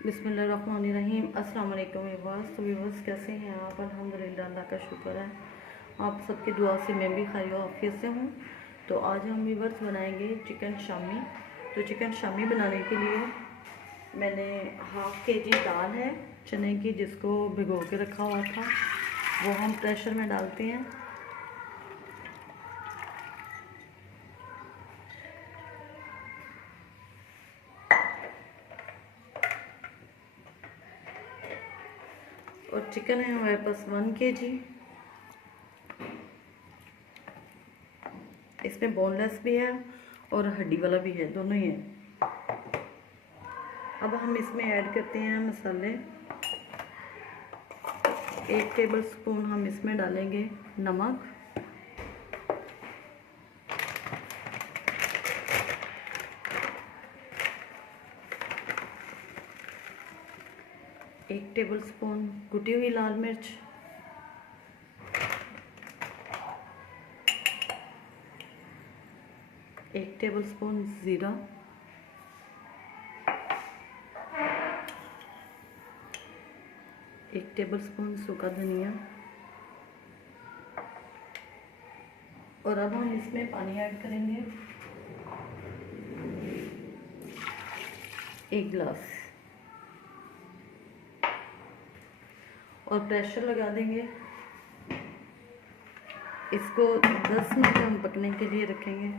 बिस्मिल्लाहिर्रहमानिर्रहीम। अस्सलाम वालेकुम व्यूअर्स। तो व्यूअर्स कैसे हैं आप? अल्हम्दुलिल्लाह, अल्लाह का शुक्र है। आप सबकी दुआ से मैं भी खैर आफियत से हूँ। तो आज हम व्यूअर्स बनाएंगे चिकन शामी। तो चिकन शामी बनाने के लिए मैंने हाफ़ केजी दाल है चने की, जिसको भिगो के रखा हुआ था, वो हम प्रेशर में डालते हैं। और चिकन है हमारे पास 1 केजी। इसमें बोनलेस भी है और हड्डी वाला भी है, दोनों ही है। अब हम इसमें ऐड करते हैं मसाले। 1 टेबल स्पून हम इसमें डालेंगे नमक, 1 टेबल स्पून कुटी हुई लाल मिर्च, 1 टेबल स्पून ज़ीरा, 1 टेबल स्पून सूखा धनिया। और अब हम इसमें पानी ऐड करेंगे 1 गिलास, और प्रेशर लगा देंगे। इसको 10 मिनट हम पकने के लिए रखेंगे।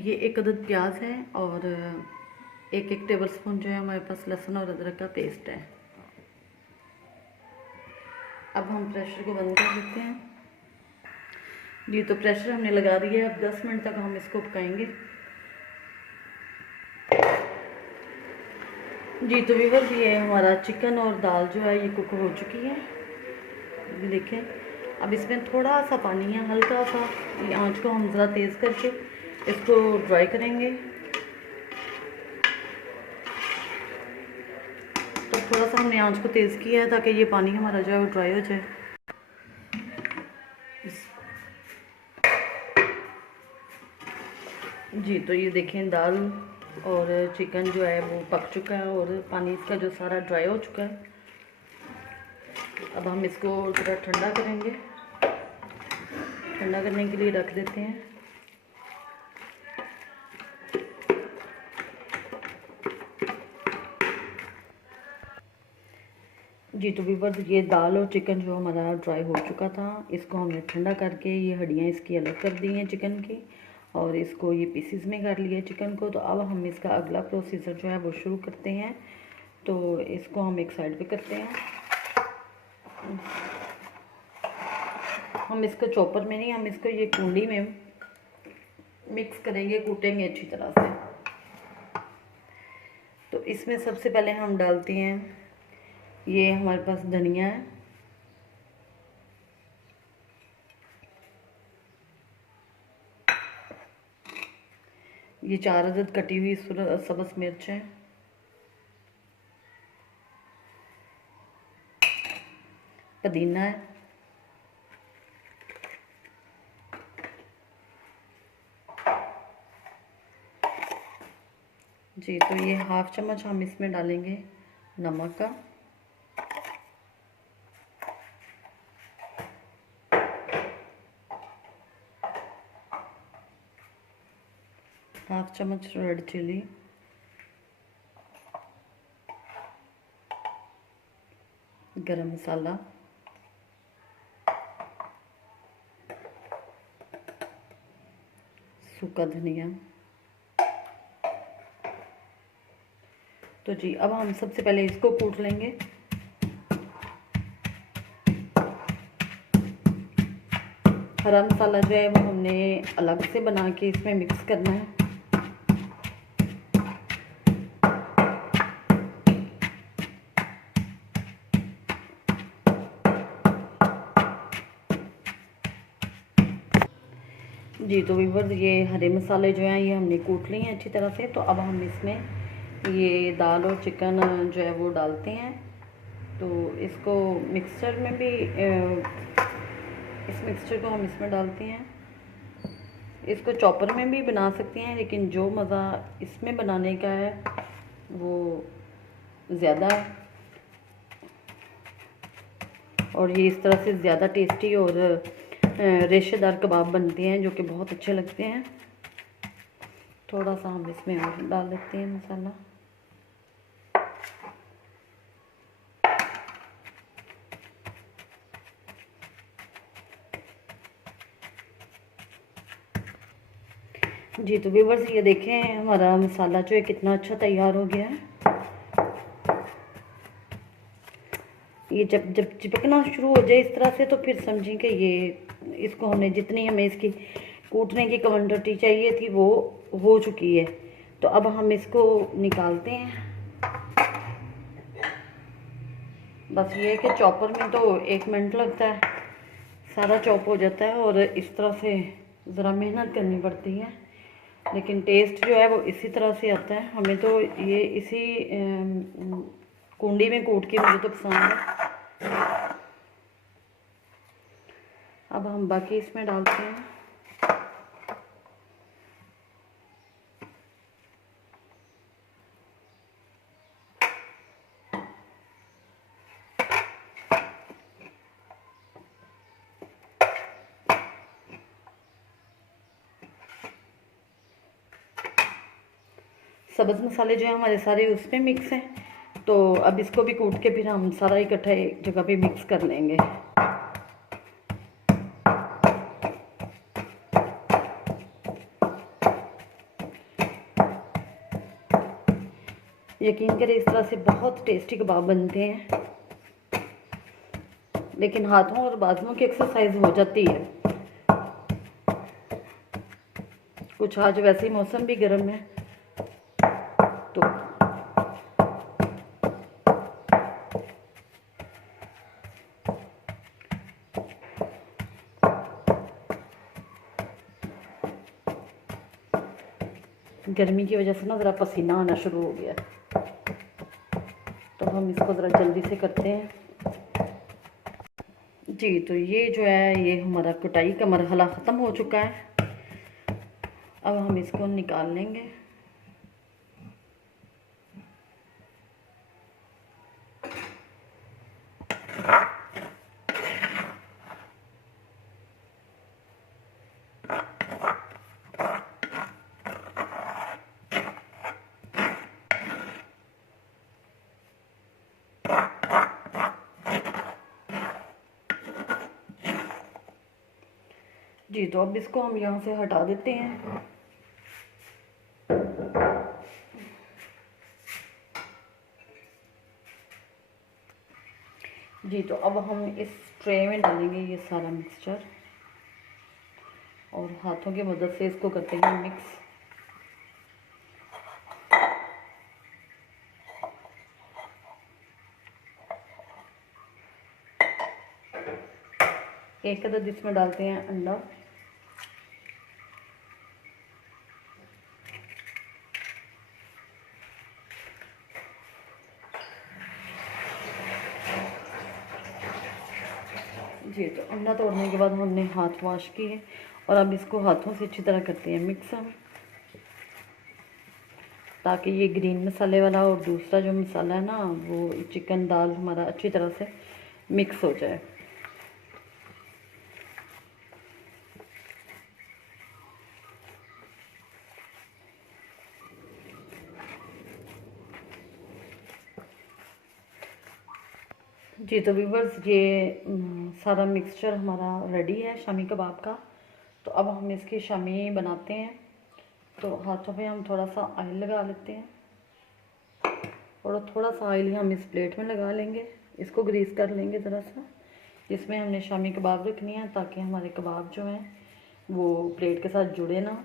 ये 1 अदद प्याज है और 1 टेबल स्पून जो है हमारे पास लहसुन और अदरक का पेस्ट है। अब हम प्रेशर को बंद कर देते हैं। जी, तो प्रेशर हमने लगा दिया है। अब 10 मिनट तक हम इसको पकाएंगे। जी, तो व्यूअर्स ये हमारा चिकन और दाल जो है ये कुक हो चुकी है। ये देखें, अब इसमें थोड़ा सा पानी है, हल्का सा। ये आंच को हम ज़रा तेज़ करके इसको ड्राई करेंगे। तो थोड़ा सा हमने आंच को तेज़ किया है ताकि ये पानी हमारा जो है वो ड्राई हो जाए। जी, तो ये देखें दाल और चिकन जो है वो पक चुका है और पानी इसका जो सारा ड्राई हो चुका है। अब हम इसको ज़रा ठंडा करेंगे। ठंडा करने के लिए रख देते हैं। जी, तो व्यूअर्स ये दाल और चिकन जो हमारा ड्राई हो चुका था, इसको हमने ठंडा करके ये हड्डियाँ इसकी अलग कर दी हैं चिकन की, और इसको ये पीसीज में कर लिया चिकन को। तो अब हम इसका अगला प्रोसीजर जो है वो शुरू करते हैं। तो इसको हम एक साइड पे करते हैं। हम इसको चॉपर में नहीं, हम इसको ये कुंडी में मिक्स करेंगे, कूटेंगे अच्छी तरह से। तो इसमें सबसे पहले हम डालते हैं, ये हमारे पास धनिया है, ये 4 अदद कटी हुई सब्ज़ मिर्च है, पुदीना है, जी। तो ये 1/2 चम्मच हम इसमें डालेंगे नमक का, हाफ चम्मच रेड चिली, गरम मसाला, सूखा धनिया। तो जी, अब हम सबसे पहले इसको कूट लेंगे। हरा मसाला जो है वो हमने अलग से बना के इसमें मिक्स करना है। जी, तो व्यूअर्स ये हरे मसाले जो हैं ये हमने कूट लिए हैं अच्छी तरह से। तो अब हम इसमें ये दाल और चिकन जो है वो डालते हैं। तो इसको मिक्सचर में भी इस मिक्सचर को हम इसमें डालते हैं। इसको चॉपर में भी बना सकते हैं, लेकिन जो मज़ा इसमें बनाने का है वो ज़्यादा है, और ये इस तरह से ज़्यादा टेस्टी और रेशेदार कबाब बनते हैं जो कि बहुत अच्छे लगते हैं। थोड़ा सा हम इसमें और डाल लेते हैं मसाला। जी तो व्यूअर्स, ये देखें हमारा मसाला जो है कितना अच्छा तैयार हो गया है। ये जब जब चिपकना शुरू हो जाए इस तरह से, तो फिर समझें कि ये इसको हमने जितनी हमें इसकी कूटने की क्वांटिटी चाहिए थी वो हो चुकी है। तो अब हम इसको निकालते हैं। बस ये है कि चॉपर में तो 1 मिनट लगता है, सारा चॉप हो जाता है, और इस तरह से ज़रा मेहनत करनी पड़ती है, लेकिन टेस्ट जो है वो इसी तरह से आता है। हमें तो ये इसी कुंडी में कूट के मुझे तो पसंद है। अब हम बाकी इसमें डालते हैं। सब्ज़ मसाले जो है हमारे सारे उसमें मिक्स हैं, तो अब इसको भी कूट के फिर हम सारा इकट्ठा एक जगह पे मिक्स कर लेंगे। यकीन करें इस तरह से बहुत टेस्टी कबाब बनते हैं, लेकिन हाथों और बाजुओं की एक्सरसाइज हो जाती है। कुछ आज वैसे ही मौसम भी गर्म है, तो गर्मी की वजह से ना ज़रा पसीना आना शुरू हो गया, तो हम इसको ज़रा जल्दी से करते हैं। जी तो ये जो है ये हमारा कुटाई का मरहला ख़त्म हो चुका है। अब हम इसको निकाल लेंगे। जी तो अब इसको हम यहाँ से हटा देते हैं। जी तो अब हम इस ट्रे में डालेंगे ये सारा मिक्सचर, और हाथों की मदद से इसको करते हैं मिक्स। एक अदद इसमें डालते हैं अंडा। जी तो अंडा तोड़ने के बाद हमने हाथ वॉश किए, और अब इसको हाथों से अच्छी तरह करते हैं मिक्स हम, ताकि ये ग्रीन मसाले वाला और दूसरा जो मसाला है ना वो चिकन दाल हमारा अच्छी तरह से मिक्स हो जाए। जी तो व्यूअर्स, ये सारा मिक्सचर हमारा रेडी है शामी कबाब का। तो अब हम इसकी शामी बनाते हैं। तो हाथों पे हम थोड़ा सा ऑयल लगा लेते हैं, और थोड़ा सा ऑयल हम इस प्लेट में लगा लेंगे। इसको ग्रीस कर लेंगे ज़रा सा, जिसमें हमने शामी कबाब रखनी है, ताकि हमारे कबाब जो हैं वो प्लेट के साथ जुड़े ना।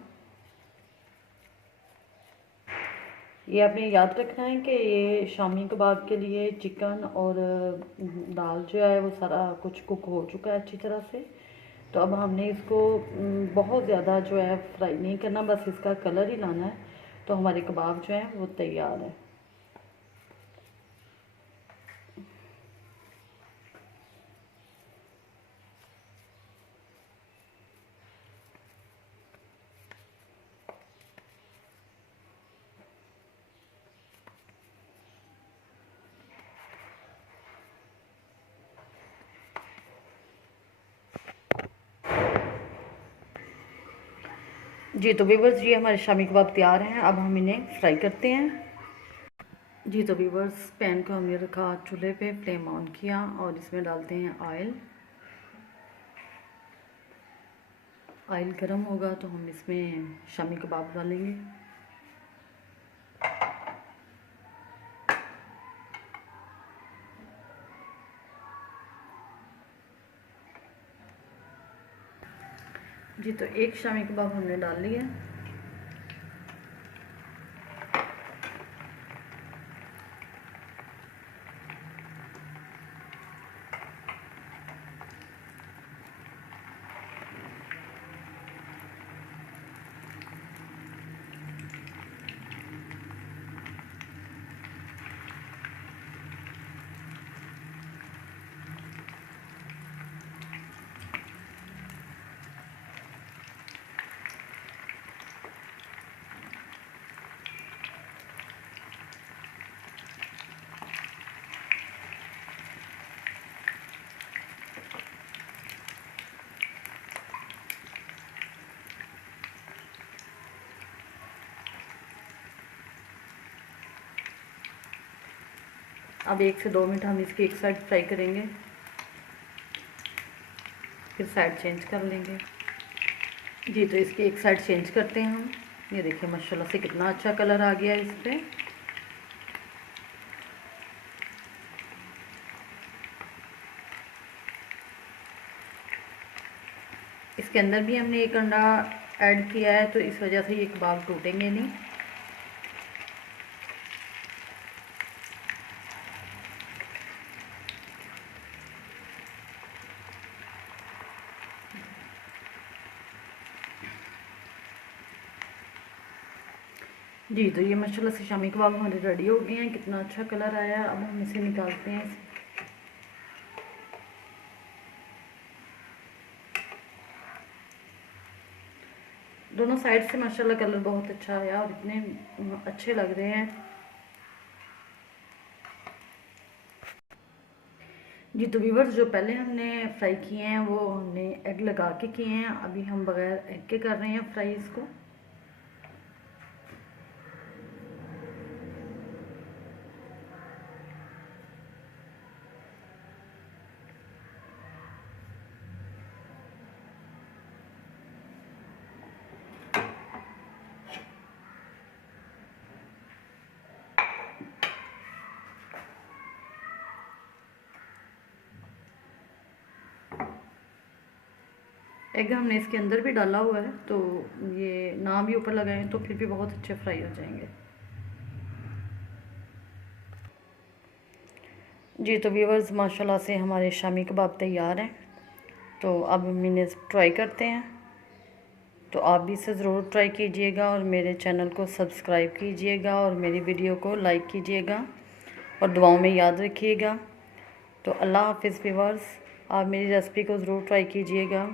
ये आपने याद रखना है कि ये शामी कबाब के लिए चिकन और दाल जो है वो सारा कुछ कुक हो चुका है अच्छी तरह से। तो अब हमने इसको बहुत ज़्यादा जो है फ्राई नहीं करना, बस इसका कलर ही लाना है, तो हमारे कबाब जो हैं वो तैयार है। जी तो व्यूवर्स, ये हमारे शामी कबाब तैयार हैं। अब हम इन्हें फ्राई करते हैं। जी तो व्यूवर्स, पैन को हमने रखा चूल्हे पे, फ्लेम ऑन किया और इसमें डालते हैं ऑयल। ऑयल गर्म होगा तो हम इसमें शामी कबाब डालेंगे। जी तो एक शामी कबाब हमने डाल लिया। अब 1 से 2 मिनट हम इसकी एक साइड फ्राई करेंगे, फिर साइड चेंज कर लेंगे। जी तो इसकी एक साइड चेंज करते हैं हम। ये देखिए माशाल्लाह से कितना अच्छा कलर आ गया है इस पर। इसके अंदर भी हमने एक अंडा ऐड किया है, तो इस वजह से ये कबाब टूटेंगे नहीं। जी तो ये माशाल्लाह से शामी कबाब हमारे रेडी हो गए हैं। कितना अच्छा कलर आया है। अब हम इसे निकालते हैं। दोनों साइड से माशाल्लाह कलर बहुत अच्छा आया और इतने अच्छे लग रहे हैं। जी तो व्यूवर्स, जो पहले हमने फ्राई किए हैं वो हमने एग लगा के किए हैं। अभी हम बगैर एग के कर रहे हैं फ्राई इसको। एग हमने इसके अंदर भी डाला हुआ है, तो ये ना भी ऊपर लगाएं तो फिर भी बहुत अच्छे फ्राई हो जाएंगे। जी तो व्यूवर्स, माशाल्लाह से हमारे शामी कबाब तैयार हैं। तो अब हम इन्हें ट्राई करते हैं। तो आप भी इसे ज़रूर ट्राई कीजिएगा और मेरे चैनल को सब्सक्राइब कीजिएगा और मेरी वीडियो को लाइक कीजिएगा और दुआओं में याद रखिएगा। तो अल्लाह हाफ़िज़ व्यूवर्स, आप मेरी रेसिपी को ज़रूर ट्राई कीजिएगा।